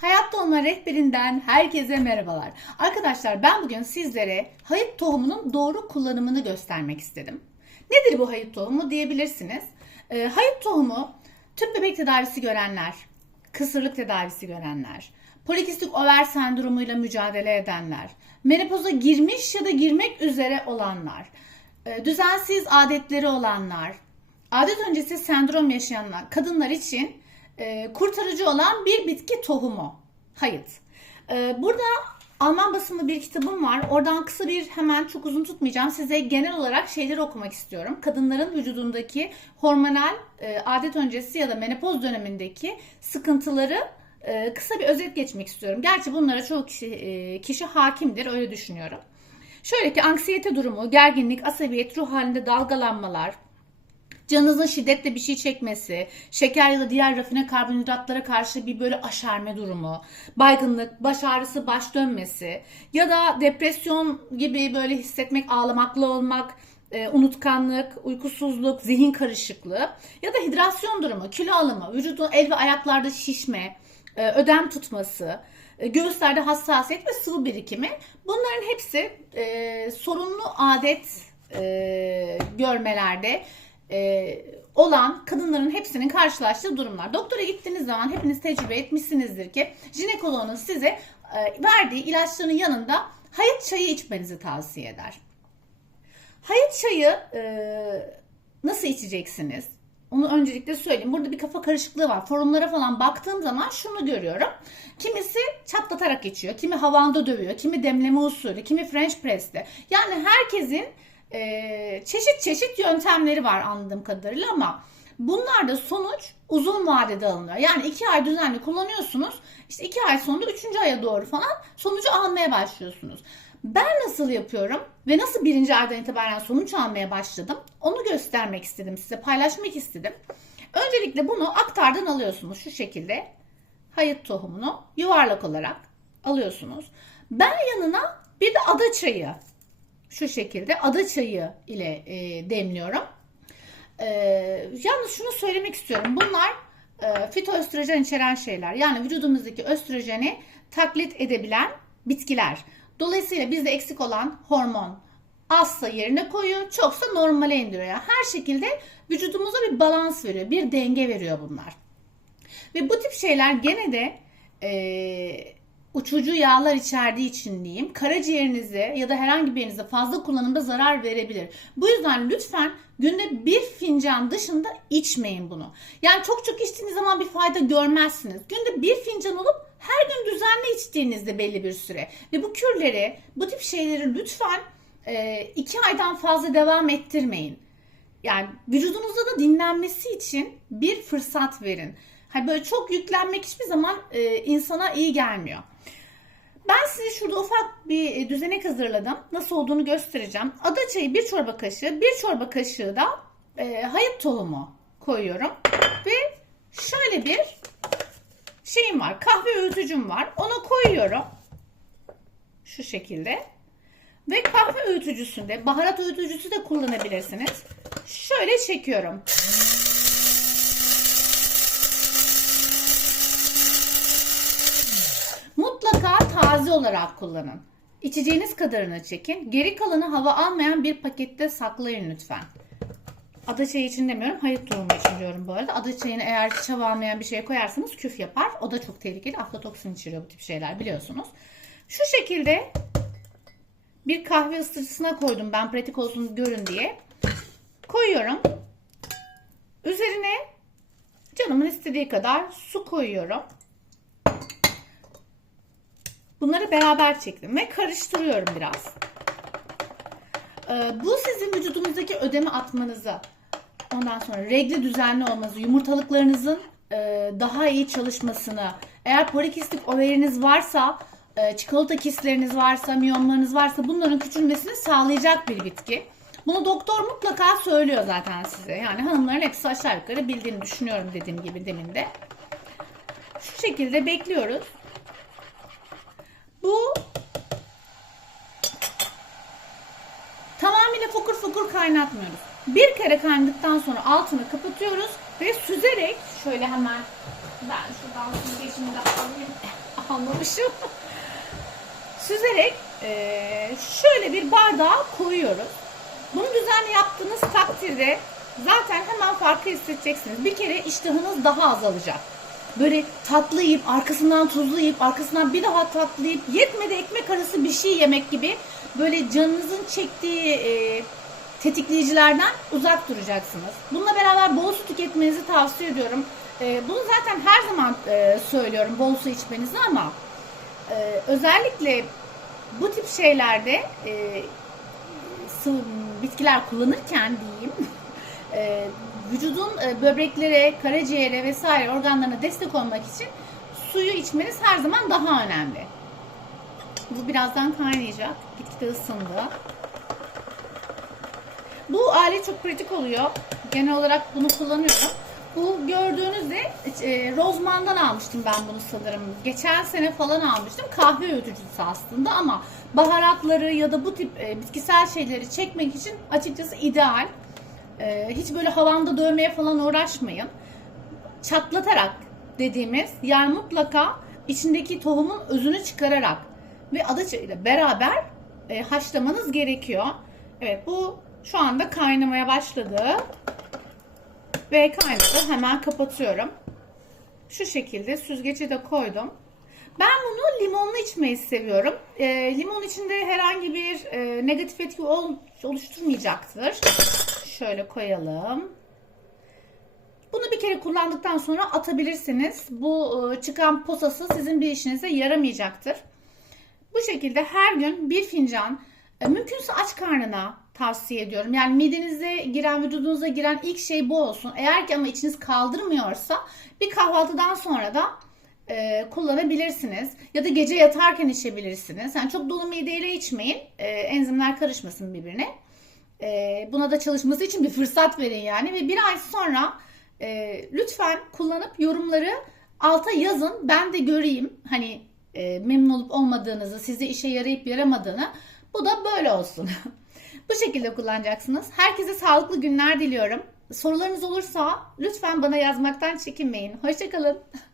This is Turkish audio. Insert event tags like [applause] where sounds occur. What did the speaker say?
Hayat Tohumlar Rehberinden herkese merhabalar. Arkadaşlar ben bugün sizlere hayıt tohumunun doğru kullanımını göstermek istedim. Nedir bu hayıt tohumu diyebilirsiniz. Ee, hayıt tohumu tüp bebek tedavisi görenler, kısırlık tedavisi görenler, polikistik over sendromuyla mücadele edenler, menopoza girmiş ya da girmek üzere olanlar, e, düzensiz adetleri olanlar, adet öncesi sendrom yaşayanlar, kadınlar için e, kurtarıcı olan bir bitki tohumu. Hayıt. E, burada Alman basımlı bir kitabım var. Oradan kısa bir hemen çok uzun tutmayacağım. Size genel olarak şeyleri okumak istiyorum. Kadınların vücudundaki hormonal e, adet öncesi ya da menopoz dönemindeki sıkıntıları e, kısa bir özet geçmek istiyorum. Gerçi bunlara çoğu kişi, e, kişi hakimdir öyle düşünüyorum. Şöyle ki anksiyete durumu, gerginlik, asabiyet, ruh halinde dalgalanmalar, canınızın şiddetle bir şey çekmesi, şeker ya da diğer rafine karbonhidratlara karşı bir böyle aşerme durumu, baygınlık, baş ağrısı, baş dönmesi ya da depresyon gibi böyle hissetmek, ağlamaklı olmak, e, unutkanlık, uykusuzluk, zihin karışıklığı ya da hidrasyon durumu, kilo alımı, vücudun el ve ayaklarda şişme, e, ödem tutması, e, göğüslerde hassasiyet ve sıvı birikimi bunların hepsi e, sorunlu adet e, görmelerde e, olan kadınların hepsinin karşılaştığı durumlar. Doktora gittiğiniz zaman hepiniz tecrübe etmişsinizdir ki jinekoloğunuz size e, verdiği ilaçların yanında hayat çayı içmenizi tavsiye eder. Hayat çayı e, nasıl içeceksiniz? Onu öncelikle söyleyeyim. Burada bir kafa karışıklığı var. Forumlara falan baktığım zaman şunu görüyorum. Kimisi çatlatarak içiyor, kimi havanda dövüyor, kimi demleme usulü, kimi French press'te. Yani herkesin e, çeşit çeşit yöntemleri var anladığım kadarıyla ama bunlarda sonuç uzun vadede alınıyor. Yani iki ay düzenli kullanıyorsunuz. İşte iki ay sonunda üçüncü aya doğru falan sonucu almaya başlıyorsunuz. Ben nasıl yapıyorum ve nasıl birinci aydan itibaren sonuç almaya başladım onu göstermek istedim size paylaşmak istedim. Öncelikle bunu aktardan alıyorsunuz şu şekilde hayıt tohumunu yuvarlak olarak alıyorsunuz. Ben yanına bir de ada çayı şu şekilde ada çayı ile e, demliyorum. E, yalnız şunu söylemek istiyorum. Bunlar e, fitoöstrojen içeren şeyler. Yani vücudumuzdaki östrojeni taklit edebilen bitkiler. Dolayısıyla bizde eksik olan hormon azsa yerine koyuyor, çoksa normale indiriyor. Yani her şekilde vücudumuza bir balans veriyor, bir denge veriyor bunlar. Ve bu tip şeyler gene de e, uçucu yağlar içerdiği için diyeyim karaciğerinize ya da herhangi bir yerinize fazla kullanımda zarar verebilir. Bu yüzden lütfen günde bir fincan dışında içmeyin bunu. Yani çok çok içtiğiniz zaman bir fayda görmezsiniz. Günde bir fincan olup her gün düzenli içtiğinizde belli bir süre. Ve bu kürleri, bu tip şeyleri lütfen e, iki aydan fazla devam ettirmeyin. Yani vücudunuzda da dinlenmesi için bir fırsat verin. Hani böyle çok yüklenmek hiçbir zaman e, insana iyi gelmiyor. Ben size şurada ufak bir e, düzenek hazırladım. Nasıl olduğunu göstereceğim. Ada çayı bir çorba kaşığı, bir çorba kaşığı da e, hayıt tohumu koyuyorum. Ve şöyle bir şeyim var. Kahve öğütücüm var. Ona koyuyorum. Şu şekilde. Ve kahve öğütücüsünde, baharat öğütücüsü de kullanabilirsiniz. Şöyle çekiyorum. Mutlaka taze olarak kullanın. İçeceğiniz kadarını çekin. Geri kalanı hava almayan bir pakette saklayın lütfen. Ada çayı için demiyorum, hayıt durumu için diyorum bu arada. Ada çayını eğer hiç hava almayan bir şeye koyarsanız küf yapar. O da çok tehlikeli. Aflatoksin içeriyor bu tip şeyler biliyorsunuz. Şu şekilde bir kahve ısıtıcısına koydum ben pratik olsun görün diye. Koyuyorum. Üzerine canımın istediği kadar su koyuyorum. Bunları beraber çektim ve karıştırıyorum biraz. Ee, bu sizin vücudunuzdaki ödemi atmanızı, ondan sonra regli düzenli olmanızı, yumurtalıklarınızın e, daha iyi çalışmasını, eğer polikistik overiniz varsa, e, çikolata kistleriniz varsa, miyomlarınız varsa bunların küçülmesini sağlayacak bir bitki. Bunu doktor mutlaka söylüyor zaten size. Yani hanımların hepsi aşağı yukarı bildiğini düşünüyorum dediğim gibi demin de. Şu şekilde bekliyoruz. Bu tamamıyla fokur fokur kaynatmıyoruz. Bir kere kaynadıktan sonra altını kapatıyoruz ve süzerek şöyle hemen ben şuradan süzgeçimi de alayım. [laughs] Anlamışım. Süzerek e, şöyle bir bardağa koyuyoruz. Bunu düzenli yaptığınız takdirde zaten hemen farkı hissedeceksiniz. Bir kere iştahınız daha azalacak. Böyle tatlı yiyip, arkasından tuzlu yiyip, arkasından bir daha tatlı yiyip, yetmedi ekmek arası bir şey yemek gibi böyle canınızın çektiği e, tetikleyicilerden uzak duracaksınız. Bununla beraber bol su tüketmenizi tavsiye ediyorum. E, bunu zaten her zaman e, söylüyorum bol su içmenizi ama e, özellikle bu tip şeylerde e, sıvı bitkiler kullanırken diyeyim [laughs] e, vücudun e, böbreklere, karaciğere vesaire organlarına destek olmak için suyu içmeniz her zaman daha önemli. Bu birazdan kaynayacak. Gitgide ısındı. Bu alet çok pratik oluyor. Genel olarak bunu kullanıyorum. Bu gördüğünüzde e, Rozman'dan almıştım ben bunu sanırım. Geçen sene falan almıştım. Kahve öğütücüsü aslında ama baharatları ya da bu tip e, bitkisel şeyleri çekmek için açıkçası ideal. E, hiç böyle havanda dövmeye falan uğraşmayın. Çatlatarak dediğimiz yani mutlaka içindeki tohumun özünü çıkararak ve adaça ile beraber e, haşlamanız gerekiyor. Evet bu şu anda kaynamaya başladı. Ve kaynadı. Hemen kapatıyorum. Şu şekilde süzgece de koydum. Ben bunu limonlu içmeyi seviyorum. E, limon içinde herhangi bir e, negatif etki ol, oluşturmayacaktır. Şöyle koyalım. Bunu bir kere kullandıktan sonra atabilirsiniz. Bu e, çıkan posası sizin bir işinize yaramayacaktır. Bu şekilde her gün bir fincan e, mümkünse aç karnına tavsiye ediyorum. Yani midenize giren, vücudunuza giren ilk şey bu olsun. Eğer ki ama içiniz kaldırmıyorsa bir kahvaltıdan sonra da e, kullanabilirsiniz. Ya da gece yatarken içebilirsiniz. Yani çok dolu mideyle içmeyin. E, enzimler karışmasın birbirine. E, buna da çalışması için bir fırsat verin yani. Ve bir ay sonra e, lütfen kullanıp yorumları alta yazın. Ben de göreyim. Hani e, memnun olup olmadığınızı, size işe yarayıp yaramadığını. Bu da böyle olsun. [laughs] Bu şekilde kullanacaksınız. Herkese sağlıklı günler diliyorum. Sorularınız olursa lütfen bana yazmaktan çekinmeyin. Hoşçakalın. [laughs]